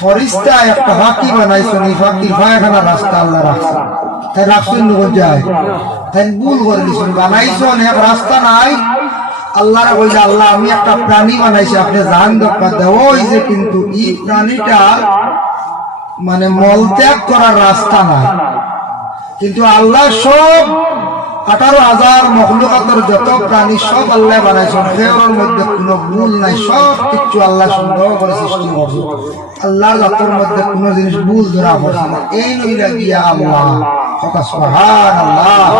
ফরিস্তা একটা ফাঁকি বানাইছেন এই ফাঁকির পায়খানা রাস্তা আল্লাহ রাখছে তাই রাখছেন যায়। তাই ভুল করে দিছেন বানাইছেন এক রাস্তা নাই। আল্লাহ বলছে আল্লাহ আমি একটা প্রাণী বানাইছি আপনি জান দরকার দেব ওই যে কিন্তু এই প্রাণীটা মানে মলত্যাগ করার রাস্তা নাই। কিন্তু আল্লাহ সব আঠারো হাজার মখলুকাতের যত প্রাণী সব আল্লাহ বানাইছেন সেওর মধ্যে কোনো ভুল নাই, সব কিছু আল্লাহ সুন্দর করে সৃষ্টি করছে। আল্লাহর জাতের মধ্যে কোনো জিনিস ভুল ধরা পড়ছে না। এই নইলা গিয়া আল্লাহ কথা সুবহান আল্লাহ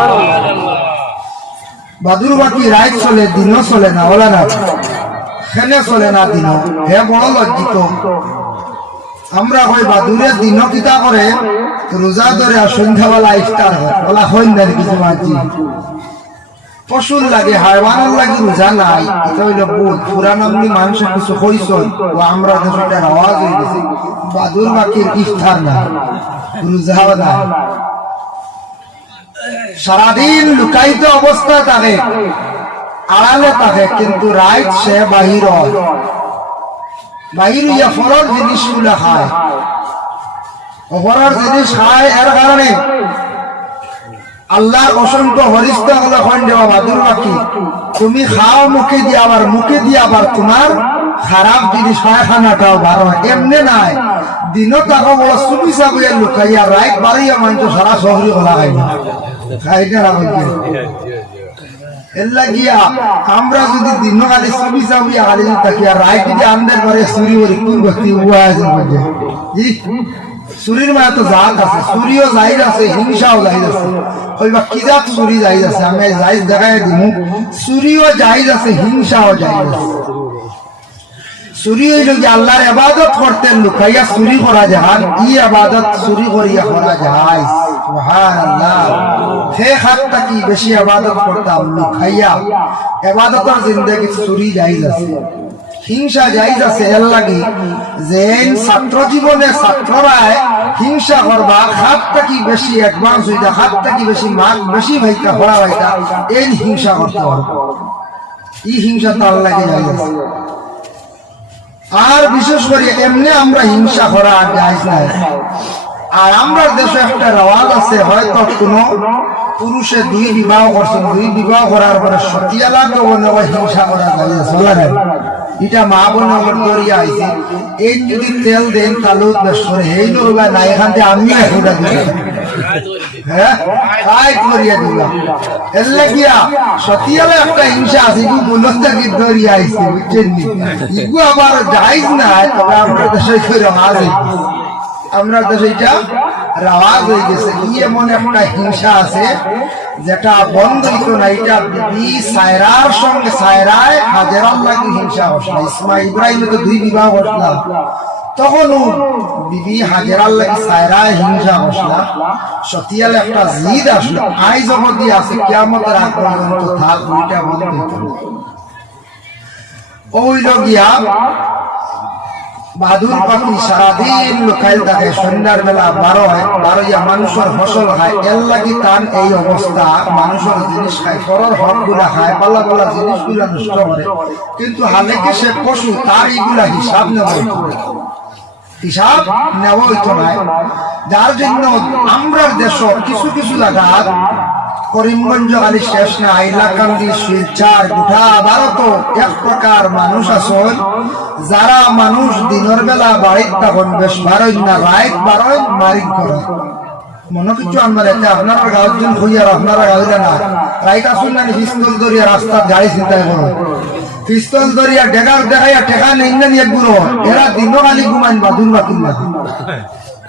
বাদুর বাকি রাত চলে, দিনও চলে না, ওলা না। খেলে চলে না দিনও। হে বড় লজ্জিত। আমরা হয় বাদুরে দিন কিতা করে, রোজা ধরে আর সন্ধ্যাবেলা ইফতার হয়। বলা হয় না কিছু মাঝি লাগে লাগে রোজা নাই। এটা পুরান মানুষের কিছু ও আমরা আওয়াজ হয়ে গেছে বাদুর বাকির ইফতার না রোজাও নাই। সারাদিন লুকায়িত অবস্থা থাকে আড়ালে থাকে কিন্তু রাইট সে বাহির হয়। খায়। আল্লাহ তুমি খাও মুখে দিয়ে, আবার মুখে দিয়ে আবার তোমার খারাপ জিনিস পায়খানাটাও বার হয়। এমনি নাই। দিনও তাকে বড় চুপি চাবুয়ে লুকাইয়া রাইট বাড়িয়া মানতো সারা শহরি হলা খাই না। খাইতে না আমরা যদি খালি থাকি আর রাইট যদি চুরি করি, কোন ব্যক্তি আছে মায়া তো জাত আছে জাহির আছে, হিংসাও জাহির আছে। জাহির আছে? আমি জাহিজ দেখাই দিমু, চুরিও জাহিজ আছে, হিংসাও জাহির আছে। চুরি হইল আল্লাহর আবাদত করতেন লুকাইয়া চুরি করা যায় ই আবাদত চুরি করিয়া করা যায়। হিংসা যে ছাত্র জীবনে হিংসা বেশি হইতা বেশি বেশি ভাইতা ভাইতা এই হিংসা হিংসা আর বিশেষ করে এমনি আমরা হিংসা করা যাইজ আর আমরা দেশে একটা রেওয়াজ আছে, হয়তো কোনো পুরুষে দুই বিবাহ করছে, দুই বিবাহ করার পরে মনে হয় হিংসা করা যায় এটা মা বোন দরিয়া আইছে। এই যদি তেল দেন তালু বেশ করে, এই নইবা না এখান থেকে আমি দিই হ্যাঁ? তাই গিয়া সতিয়ালে একটা হিংসা আছে কি বুঝছেন নি? আমরা দেশে করে আছে আমরা দেশে এটা রাওয়াজ হয়ে গেছে। কি এমন একটা হিংসা আছে, যেটা বন্ধ হইতো না, এটা বিবি সায়রার সঙ্গে সায়রায় হাজারার লাগে হিংসা হসলা ইসমা ইব্রাহিম তো দুই বিবাহ হসলা তখন বিবি হাজারার লাগে সায়রায় হিংসা হসলা সতিয়ালে একটা জিদ আসলো। আই জগতি আছে, কিয়ামতের আগ পর্যন্ত থাক ওইটা বন্ধ হইতো না। ওই লগিয়া বাদুর পাখি সারাদিন থাকে, সন্ধ্যার বেলা বারো হয় মানুষের ফসল খায়, এর লাগি তান এই অবস্থা, মানুষের জিনিস খায় হকগুলা খায়, পাল্লা পাল্লা জিনিসগুলা নষ্ট করে। কিন্তু হালেকে সে পশু? তার এইগুলা হিসাব নেওয়া। হিসাব নেওয়া হইতো যার জন্য আমরা দেশ কিছু কিছু জায়গা করিমগঞ্জ খালি শেষ না হাইলাকান্দি শিলচার গুঠা ভারত এক প্রকার মানুষ আসল। যারা মানুষ দিনের বেলা বাড়িত তখন বেশ বারোই না, রাইত বারোই মারিক করে মনে কিছু আমার এতে আপনারা গাঁয়ের দিন খুঁজি আর আপনারা গাঁয়ে না। রাইট আসুন না পিস্তল ধরিয়া রাস্তার গাড়ি চিন্তায় করো। পিস্তল ধরিয়া ডেগার দেখাইয়া টেকা নেই না নিয়ে গুলো এরা দিনও খালি ঘুমাইন বা দুর্বা কিনবা।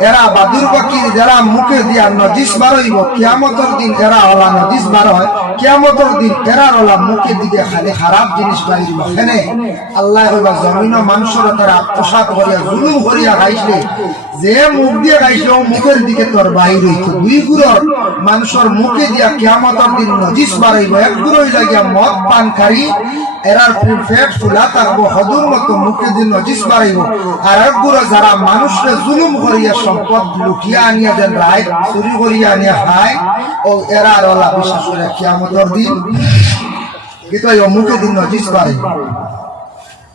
এরা বাদুর পাখি যারা মুখে দিয়া নজিস বার হইব কিয়ামতর দিন এরা হলা নজিস বার হয়। কিয়ামতর দিন এরা হলা মুখে দিকে খালি খারাপ জিনিস বাড়িব। হেনে আল্লাহ হইবা জমিন মানুষের তারা আত্মসাত করিয়া জুলুম করিয়া খাইছিলে যে মুখ দিয়ে খাইছিল মুখের দিকে তোর বাহির হইতো দুই গুড়র মানুষের মুখে দিয়া কিয়ামতর দিন নজিস বার হইব এক গুড়ই লাগিয়া মদ পানকারী এরার পেট ফুলা থাকব হদুর মতো মুখে দিন নজিস বাড়াইব আর একগুলো যারা মানুষকে জুলুম করিয়া সম্পদ লুটিয়া আনিয়া দেন রায়, চুরি করিয়া আনিয়া খায় ও এরা আর বিশেষ করে কিয়ামতর দিন কিন্তু মুখে দিন নজিস বাড়াইব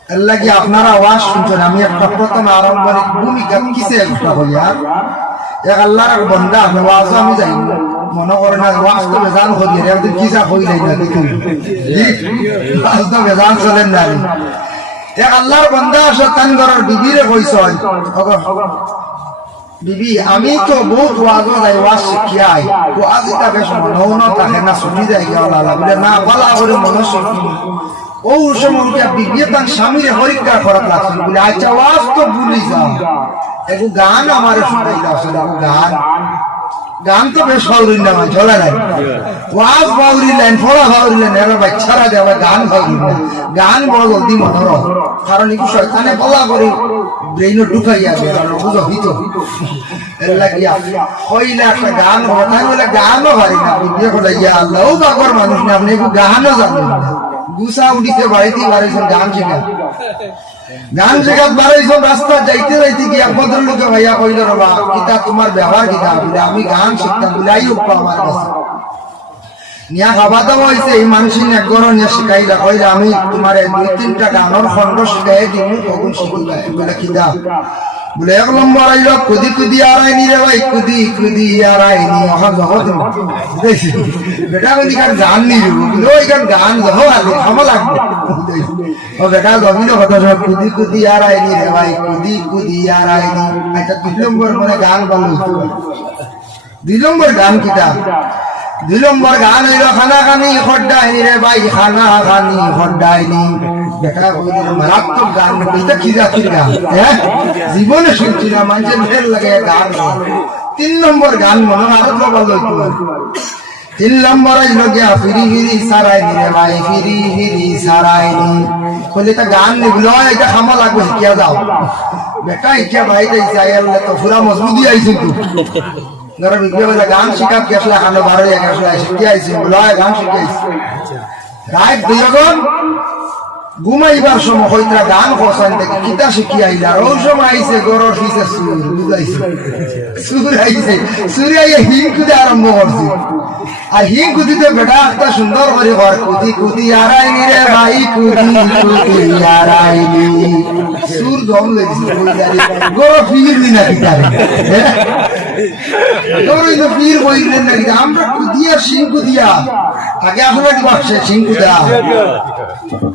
এর লাগি আপনারা আওয়াজ শুনছেন, আমি একটা প্রথম আরম্ভরিক ভূমিকা কিসে একটা হইয়া এক আল্লাহর আমি আমি মনে করে না ওয়াজ বেজান হই একদিন কি যা হই নাই না দেখুন। ওয়াজ বেজান চলেন না এক আল্লাহর বিবি, আমি তো বহুত ওয়াজ ওয়াজ শিখিয়াই, ওয়াজ এটা বেশ মনে থাকে না, শুনি যাই গিয়া না বলা করে মনে শিখি ও সময় উঠে বিবিয়ে তার স্বামীর হরিকার করার লাগছিল বলে আচ্ছা ওয়াজ তো ভুলি যাও। একটু গান আমার শুনাই গান। গান তো বেশ ফাউরিন না চলে নাই। ওয়াজ ফাউরিলেন ফোড়া ফাউরিলেন এবার বাচ্চারা দেওয়া গান ফাউরিলেন গান বড় জলদি মনোর কারণ একটু শয়তানে বলা করে ব্রেইনও ঢুকাই যাবে বুঝো হিত এর একটা গান হঠাৎ বলে গানও না মানুষ না গানও উঠিতে গান গান শেখাত বাড়াইছেন রাস্তা যাইতে যাইতে এক ভদ্রলোকে ভাইয়া কইল রবা কিতা তোমার ব্যবহার কিতা? বলে, আমি গান শিখতাম বলে আই উপা আমার কাছে। নিয়া খাবা দাওয়া হয়েছে এই মানুষের এক গরো নিয়ে শিখাইলা কইলা, আমি তোমার দুই তিনটা গানের খন্ড শিখাই দিম তখন সকল বলে, কিতা? বলে এক নম্বর আইল কুদি কুদি আড়াইনি রে ভাই, কুদি কুদি আড়াইনি অহা বেটা কদি কার গান নি ওই কার গান জহ আগে খামা লাগবে। ও বেটা জমিন কথা সব কুদি কুদি আড়াইনি রে ভাই, কুদি কুদি আড়াইনি একটা দুই নম্বর মানে গান বলো। দুই নম্বর গান কিটা দুই গান হইল খানা খানি, খড্ডাইনি রে ভাই, খানা খানি, খড্ডাইনি। মারাত্মক গান এটা কি গান? হ্যাঁ? জীবনে শুনছি না মানুষের ফের লাগে গান তিন নম্বর গান মনে আরও ভালো তিন নম্বর হইল গিয়া, ফিরি ফিরি সারাইনি রে ভাই, ফিরি ফিরি সারাইনি বলে তা গান নিবল এটা খামা লাগবে, শিখিয়া যাও। বেটা ইচ্ছা ভাই যাইছে আইয়া বলে তো পুরা মজবুতি আইছে তো ধরো বিক্রি গান শিখাত গেছলে খানো বারো গেছলে শিখে আইছি, বলে গান শিখে আইছি। রাত দুজন ঘুমাইবার সময় হইতরা গান করছেন দেখে কিতা শিখি আইলা আর ওই সময় আইছে, গরর হইছে, সুর বুঝাইছে। সুর আইছে, সুর আইয়া হিং কুদে আরম্ভ করছে। আর হিং কুদিতে বেটা একটা সুন্দর করে ঘর কুদি কুদি আরাইনি রে ভাই কুদি কুদি আরাইনি সুর দম লেগেছে গরর ফির নি না কিতারে গরর তো ফির কইলেন না কিতা আমরা কুদিয়া সিং কুদিয়া আগে আসলে কি ভাবছে সিং কুদা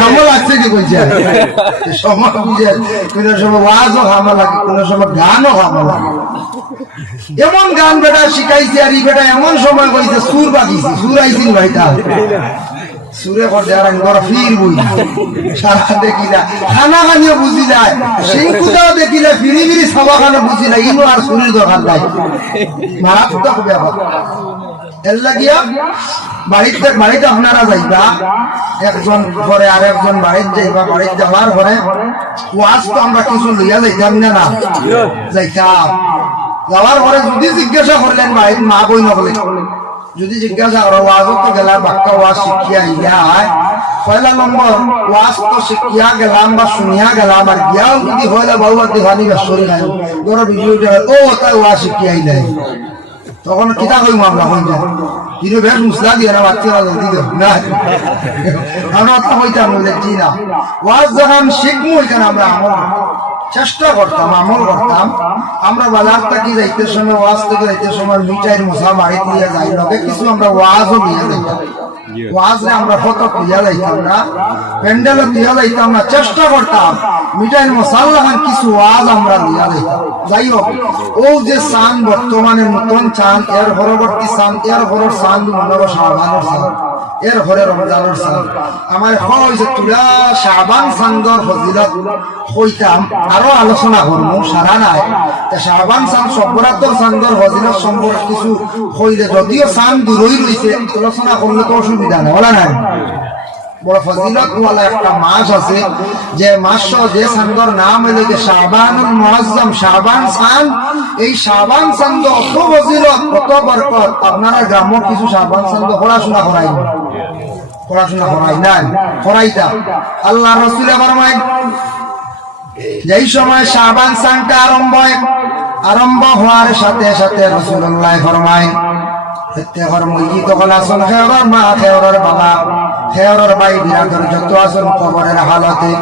খামো লাগছে কি কইছে? সময় বুঝে কোন সময় ওয়াজও খামা লাগে, কোন সময় গানও খামা লাগে। এমন গান বেটা শিখাইছে আর ই বেটা এমন সময় কইছে, সুর বাকিছে সুর আইছিল ভাইটা সুরে করতে আর বড় ফির বই। সারা দেখি না খানা খানিও বুঝি যায় সেই কোথাও দেখিলে ফিরি ফিরি সবা খানা বুঝি না, ইনো আর সুরের দরকার নাই। মারাত্মক ব্যাপার। বাড়িতে বাড়িতে একজন আর একজন বাড়িতে বাড়িতে ওয়াজ না যদি জিজ্ঞাসা করলেন বাড়ির মা বই নকলে যদি জিজ্ঞাসা করো, ওয়াজও তো গেলা বাক্কা ওয়াজ শিখিয়া ইয়া পয়লা নম্বর, ওয়াজ তো শিখিয়া গেলাম বা শুনিয়া গেলাম আর গিয়াও যদি হইলে বাবু দেখানি বেসরি নাই। ও, তাই ওয়াজ শিখিয়া ইলাই তখন কিতা কইম আমরা এখন কিন্তু বেশ মুসলা দিয়ে না, বাচ্চা জলদি দিও না। আমরা তো হইতাম বলে না। ওয়াজ যখন শিখব ওইখানে আমরা চেষ্টা করতাম, আমল করতাম। আমরা বাজার থাকি যাইতে সময়, ওয়াজ থেকে যাইতে সময় মিটাই মশা বাড়ি দিয়ে যাই লগে কিছু আমরা ওয়াজও নিয়ে যাইতাম। ওয়াজে আমরা কত দিয়া লাইতাম না প্যান্ডেলও দিয়া লাইতাম না, চেষ্টা করতাম। মিঠাইয়ের মশাল্লা কিছু ওয়াজ আমরা দিয়া লাইতাম যাই হোক, ও যে চান বর্তমানে নতুন চান, এর পরবর্তী চান, এর পরের চান মনে সাবানের চান। এর সাল। আমার তুলা শাহবান হইতাম আরও আলোচনা করব সারা নাই। শাহবান কিছু হইলে যদিও দূরই রয়েছে আলোচনা করলে তো অসুবিধা নেই, বলা নাই। বড় একটা মাস আছে, যে মাস যে সান্দর নাম হইলে যে শাহবানুল মুআজ্জম শাহবান সান, এই শাহবান সান্দ অত ফজিলত, কত বরকত। আপনারা গ্রাম্য কিছু শাহবান সান্দ পড়াশোনা করাই পড়াশোনা করাই নাই করাইতা আল্লাহ রসুল ফরমাই যেই সময় শাহবান সানটা আরম্ভ আরম্ভ হওয়ার সাথে সাথে রসুল্লাহ ফরমায় প্রত্যেকর মসজিদ হল আসন খেয়রর মা খেয়রর বাবা। খেয়রর ভাই বিরাদর যত আসন কবরের হালতে।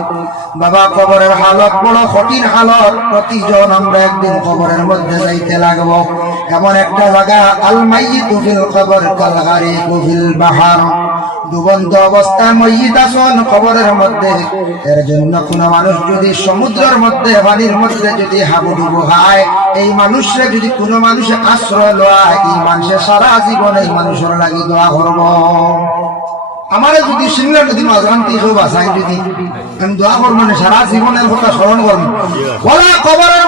বাবা, কবরের হালত বড় কঠিন হালত। প্রতিজন আমরা একদিন কবরের মধ্যে যাইতে লাগবো। এমন একটা জায়গা আল মাইয়িতু ফিল কবর কাল গারিকু ফিল বাহার। ডুবন্ত অবস্থায় আসন কবরের মধ্যে। এর জন্য মানুষ যদি সমুদ্রের মধ্যে পানির মধ্যে যদি এই মানুষে যদি মানুষে আশ্রয় লয় এই সারা জীবন এই মানুষের লাগি দোয়া করব। আমারে যদি মাঝখানটি আসাই যদি, আমি দোয়া করব না সারা জীবনের কথা স্মরণ করব। বলা কবরের